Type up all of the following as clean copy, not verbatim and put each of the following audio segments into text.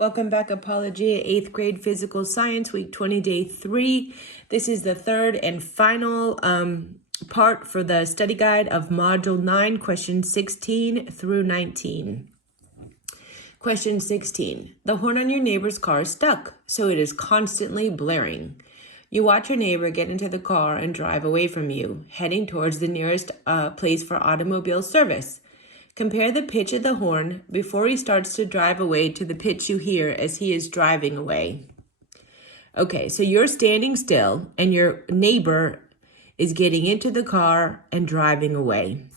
Welcome back, Apologia, 8th grade physical science, week 20, day 3. This is the third and final part for the study guide of module 9, questions 16 through 19. Question 16. The horn on your neighbor's car is stuck, so it is constantly blaring. You watch your neighbor get into the car and drive away from you, heading towards the nearest place for automobile service. Compare the pitch of the horn before he starts to drive away to the pitch you hear as he is driving away. Okay, so you're standing still and your neighbor is getting into the car and driving away.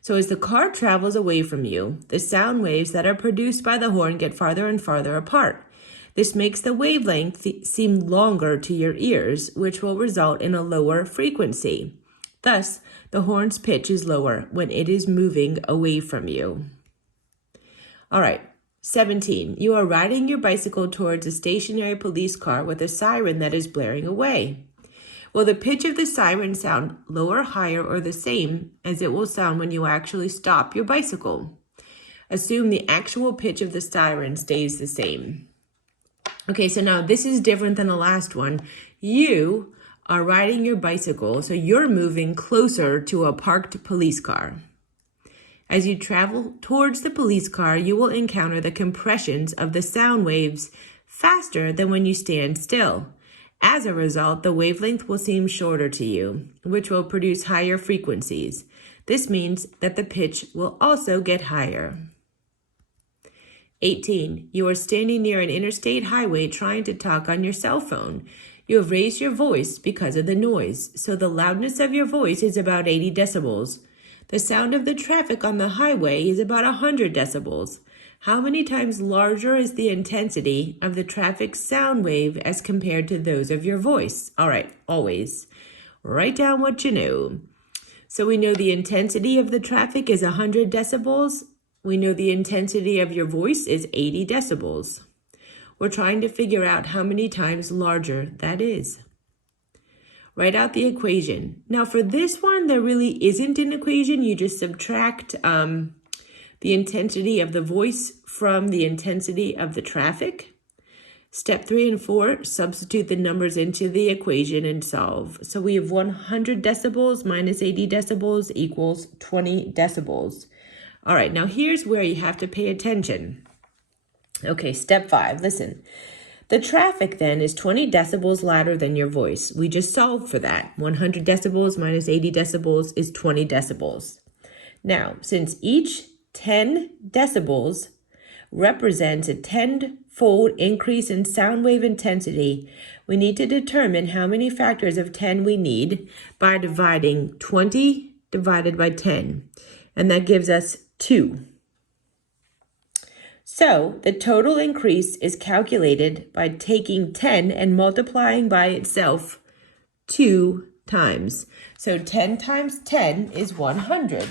So as the car travels away from you, the sound waves that are produced by the horn get farther and farther apart. This makes the wavelength seem longer to your ears, which will result in a lower frequency. Thus, the horn's pitch is lower when it is moving away from you. All right, 17. You are riding your bicycle towards a stationary police car with a siren that is blaring away. Will the pitch of the siren sound lower, higher, or the same as it will sound when you actually stop your bicycle? Assume the actual pitch of the siren stays the same. Okay, so now this is different than the last one. You are riding your bicycle, so you're moving closer to a parked police car. As you travel towards the police car, you will encounter the compressions of the sound waves faster than when you stand still. As a result, the wavelength will seem shorter to you, which will produce higher frequencies. This means that the pitch will also get higher. 18. You are standing near an interstate highway trying to talk on your cell phone. You have raised your voice because of the noise, so the loudness of your voice is about 80 decibels. The sound of the traffic on the highway is about 100 decibels. How many times larger is the intensity of the traffic sound wave as compared to those of your voice? All right, always. Write down what you know. So we know the intensity of the traffic is 100 decibels. We know the intensity of your voice is 80 decibels. We're trying to figure out how many times larger that is. Write out the equation. Now for this one, there really isn't an equation. You just subtract the intensity of the voice from the intensity of the traffic. Step 3 and 4, substitute the numbers into the equation and solve. So we have 100 decibels minus 80 decibels equals 20 decibels. All right, now here's where you have to pay attention. Okay, step 5, listen. The traffic then is 20 decibels louder than your voice. We just solved for that. 100 decibels minus 80 decibels is 20 decibels. Now, since each 10 decibels represents a 10-fold increase in sound wave intensity, we need to determine how many factors of 10 we need by dividing 20 divided by 10. And that gives us 2. So the total increase is calculated by taking 10 and multiplying by itself 2 times. So 10 times 10 is 100.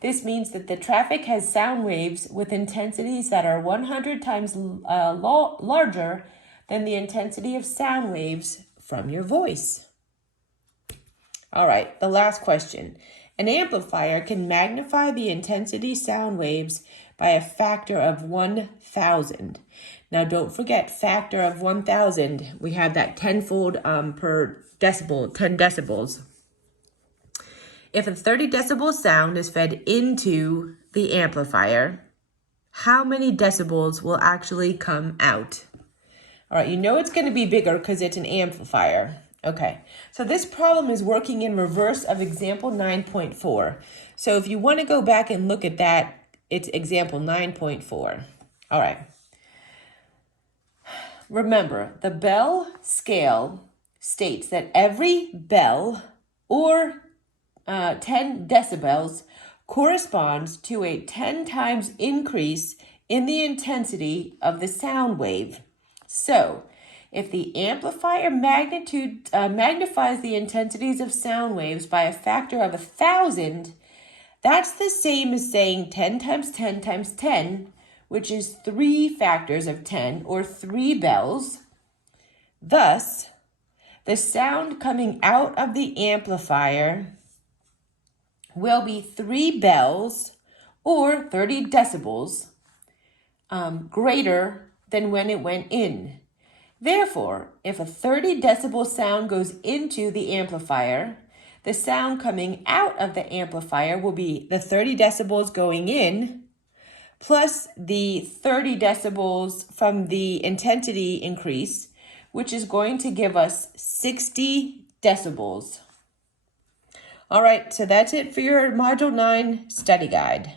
This means that the traffic has sound waves with intensities that are 100 times larger than the intensity of sound waves from your voice. All right, the last question. An amplifier can magnify the intensity sound waves by a factor of 1,000. Now don't forget factor of 1,000. We have that 10-fold per decibel, 10 decibels. If a 30 decibel sound is fed into the amplifier, how many decibels will actually come out? All right, you know it's going to be bigger because it's an amplifier. Okay, so this problem is working in reverse of example 9.4. So if you want to go back and look at that, it's example 9.4. All right. Remember, the Bell scale states that every bell or 10 decibels corresponds to a 10 times increase in the intensity of the sound wave. So, if the amplifier magnifies the intensities of sound waves by a factor of 1,000, that's the same as saying 10 times 10 times 10, which is 3 factors of 10, or 3 bells. Thus, the sound coming out of the amplifier will be 3 bells, or 30 decibels, greater than when it went in. Therefore, if a 30 decibel sound goes into the amplifier, the sound coming out of the amplifier will be the 30 decibels going in plus the 30 decibels from the intensity increase, which is going to give us 60 decibels. All right, so that's it for your Module 9 study guide.